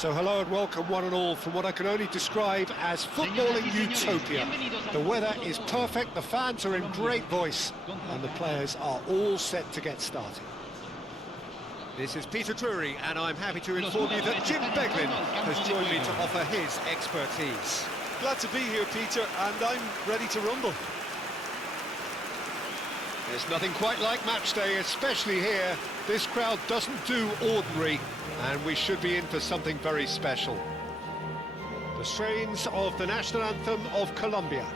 So hello and welcome one and all from what I can only describe as footballing utopia. The weather is perfect, the fans are in great voice, and the players are all set to get started. This is Peter Drury, and I'm happy to inform you that Jim Beglin has joined me to offer his expertise. Glad to be here, Peter, and I'm ready to rumble. There's nothing quite like match day, especially here. This crowd doesn't do ordinary, and we should be in for something very special. The strains of the national anthem of Colombia.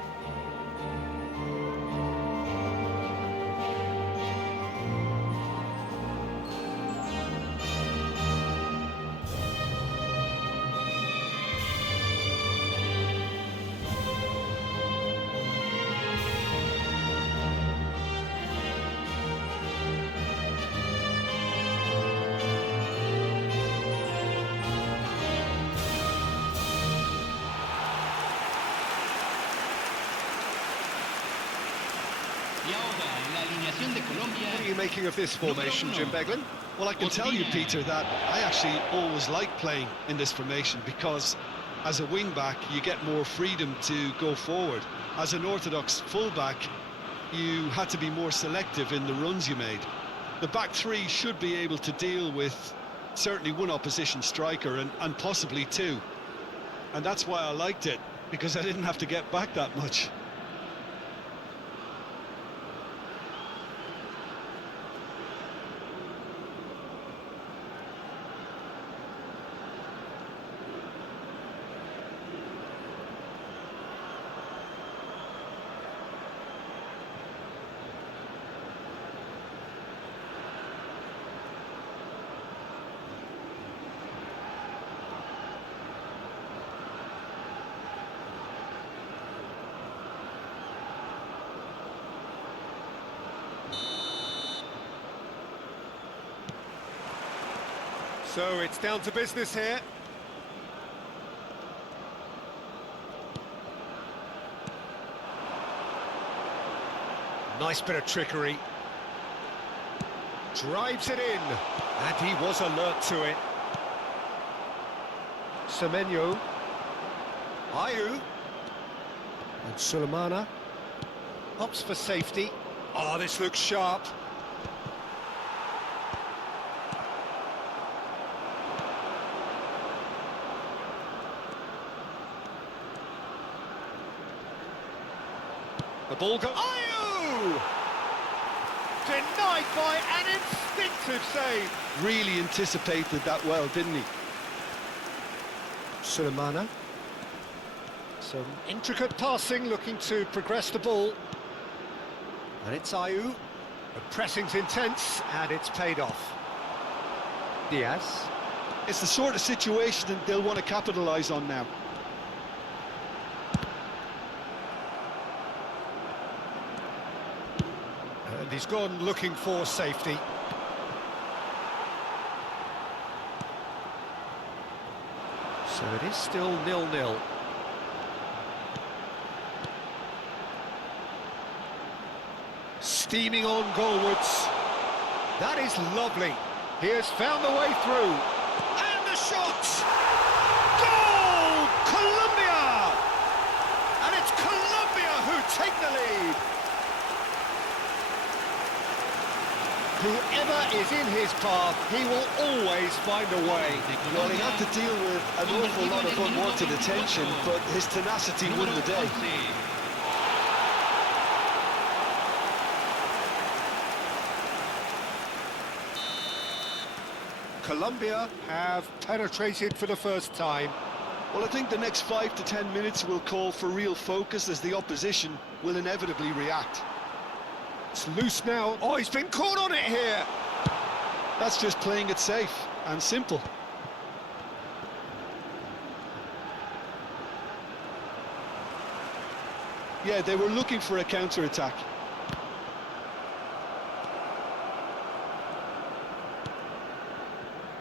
What are you making of this formation, Jim Beglin? Well, I can tell you, Peter, that I actually always like playing in this formation because as a wing-back, you get more freedom to go forward. As an orthodox full-back, you had to be more selective in the runs you made. The back three should be able to deal with certainly one opposition striker and possibly two. And that's why I liked it, because I didn't have to get back that much. So it's down to business here. Nice bit of trickery. Drives it in, and he was alert to it. Semenyo. Ayew. And Sulemana. Opts for safety. Oh, this looks sharp. The ball goes... Ayew! Denied by an instinctive save. Really anticipated that well, didn't he? Sulemana. Some intricate passing, looking to progress the ball. And it's Ayew. The pressing's intense, and it's paid off. Diaz. It's the sort of situation that they'll want to capitalise on now. And he's gone looking for safety. So it is still 0-0. Steaming on goalwards. That is lovely. He has found the way through. And the shot! Goal! Colombia! And it's Colombia who take the lead. Whoever is in his path, he will always find a way. Well, he had to deal with an awful lot of unwanted attention, but his tenacity won the day. Colombia have penetrated for the first time. Well, I think the next 5 to 10 minutes will call for real focus as the opposition will inevitably react. It's loose now. Oh, he's been caught on it here. That's just playing it safe and simple. Yeah, they were looking for a counter-attack.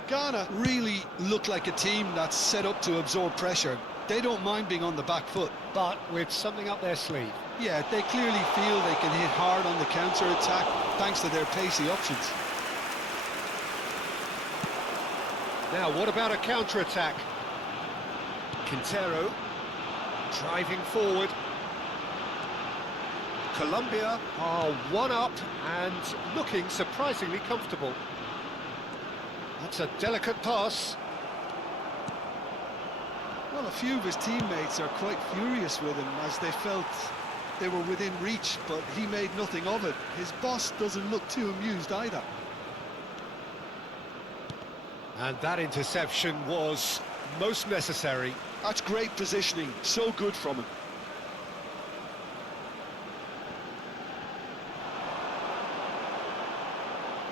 Ghana really look like a team that's set up to absorb pressure. They don't mind being on the back foot. But with something up their sleeve. Yeah, they clearly feel they can hit hard on the counter-attack thanks to their pacey options. Now, what about a counter-attack? Quintero driving forward. Colombia are one up and looking surprisingly comfortable. That's a delicate pass. Well, a few of his teammates are quite furious with him as they felt they were within reach, but he made nothing of it. His boss doesn't look too amused either. And that interception was most necessary. That's great positioning, so good from him.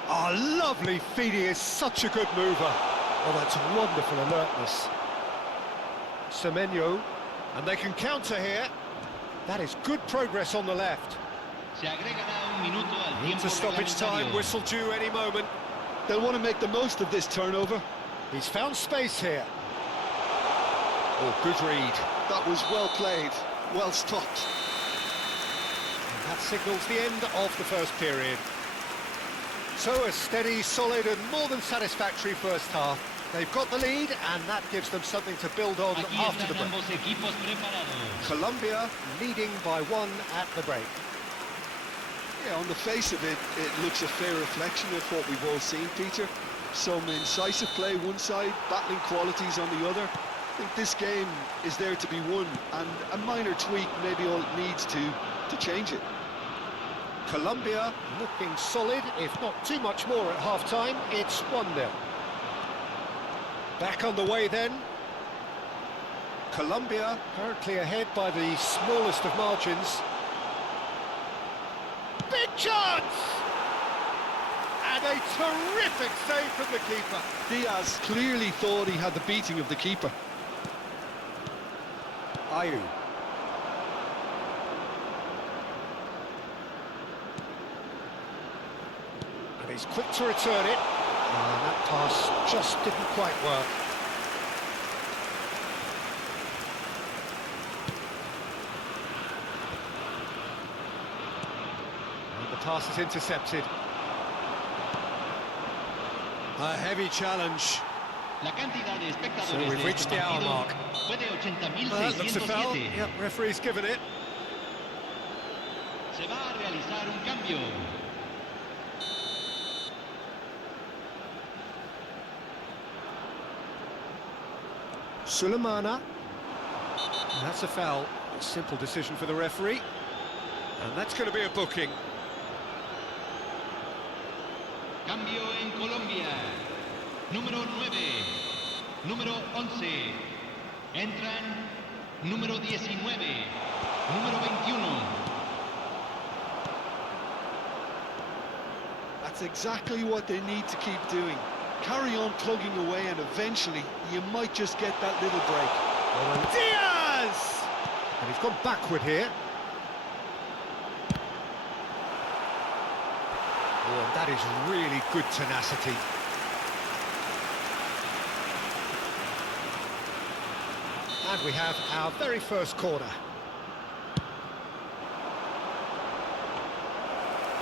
Oh, lovely feed, he is such a good mover. Oh, that's wonderful alertness. Semenyo, and they can counter here. That is good progress on the left. Into stoppage time, whistle due any moment. They'll want to make the most of this turnover. He's found space here. Oh, good read. That was well played, well stopped. And that signals the end of the first period. So a steady, solid and more than satisfactory first half. They've got the lead and that gives them something to build on after the break. Colombia leading by 1 at the break. Yeah, on the face of it, it looks a fair reflection of what we've all seen, Peter. Some incisive play one side, battling qualities on the other. I think this game is there to be won, and a minor tweak may be all it needs to change it. Colombia looking solid, if not too much more at half-time. It's 1-0. Back on the way then. Colombia currently ahead by the smallest of margins. Big chance! And a terrific save from the keeper. Diaz clearly thought he had the beating of the keeper. Ayew. And he's quick to return it. And that pass just didn't quite work. And the pass is intercepted. A heavy challenge. So we've reached the hour mark. That looks a foul. Yep, referee's given it. Se va a realizar un cambio. Sulemana. And that's a foul. A simple decision for the referee. And that's going to be a booking. Cambio en Colombia. Número 9. Número 11. Entran número 19. Número 21. That's exactly what they need to keep doing. Carry on plugging away and eventually you might just get that little break. Oh, Diaz! And he's gone backward here. Oh, and that is really good tenacity. And we have our very first corner.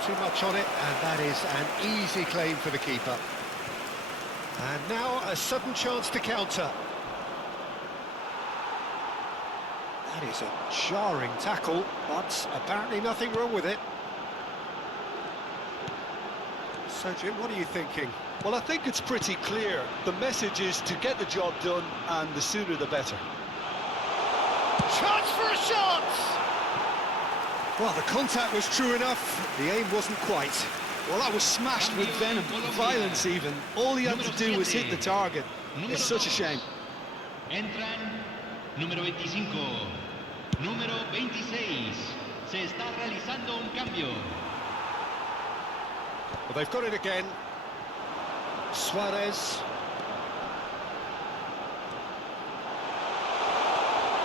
Too much on it, and that is an easy claim for the keeper. And now a sudden chance to counter. That is a jarring tackle, but apparently nothing wrong with it. So, Jim, what are you thinking? Well, I think it's pretty clear. The message is to get the job done, and the sooner the better. Chance for a shot! Well, the contact was true enough, the aim wasn't quite. Well, that was smashed with venom, violence even. All he had to do was hit the target. It's such a shame. Entran número 25. Número 26. Se está realizando un cambio. Well, they've got it again. Suarez.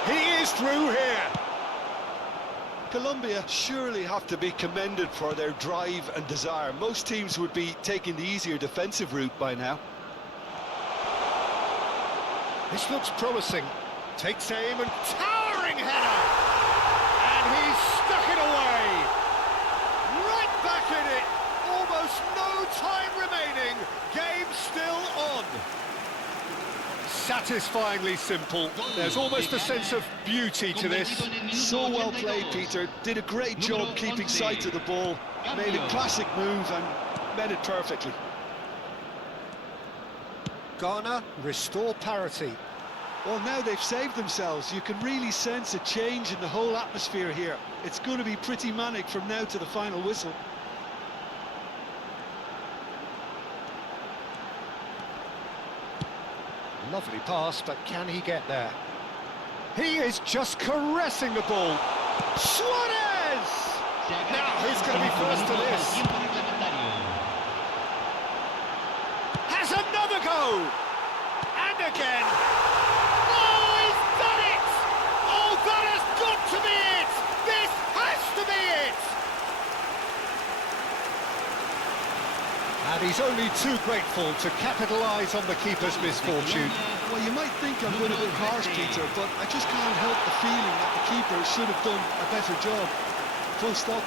He is through here. Colombia surely have to be commended for their drive and desire. Most teams would be taking the easier defensive route by now. This looks promising. Takes aim and towering header! And he's stuck it away! Right back in it! Almost no time remaining. Game still on. satisfyingly simple. There's almost a sense of beauty to this. So well played, Peter. Did a great job keeping sight of the ball. Made a classic move and met it perfectly. Ghana restore parity. Well, now they've saved themselves. You can really sense a change in the whole atmosphere here. It's going to be pretty manic from now to the final whistle. Lovely pass, but can he get there? He is just caressing the ball. Suarez! Now, who's going to be first to this? Has another go! And again! Oh, he's done it! Oh, that has got to be it! This has to be it! And he's only too grateful to capitalise on the keeper's misfortune. Well, you might think I'm going a bit harsh, Peter, but I just can't help the feeling that the keeper should have done a better job. Full stop.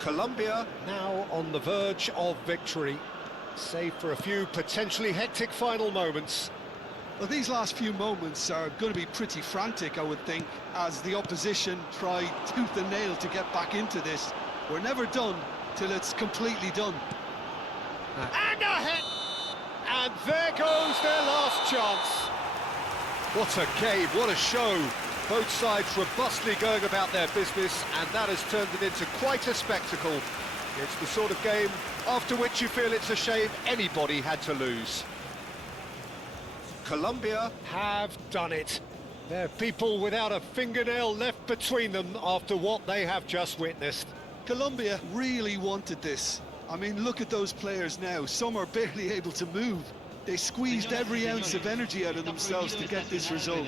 Colombia now on the verge of victory, save for a few potentially hectic final moments. Well, these last few moments are going to be pretty frantic, I would think, as the opposition try tooth and nail to get back into this. We're never done till it's completely done. And a hit! And there goes their last chance. What a game, what a show. Both sides robustly going about their business, and that has turned it into quite a spectacle. It's the sort of game after which you feel it's a shame anybody had to lose. Colombia have done it. They're people without a fingernail left between them after what they have just witnessed. Colombia really wanted this. I mean, look at those players now. Some are barely able to move. They squeezed every ounce of energy out of themselves to get this result.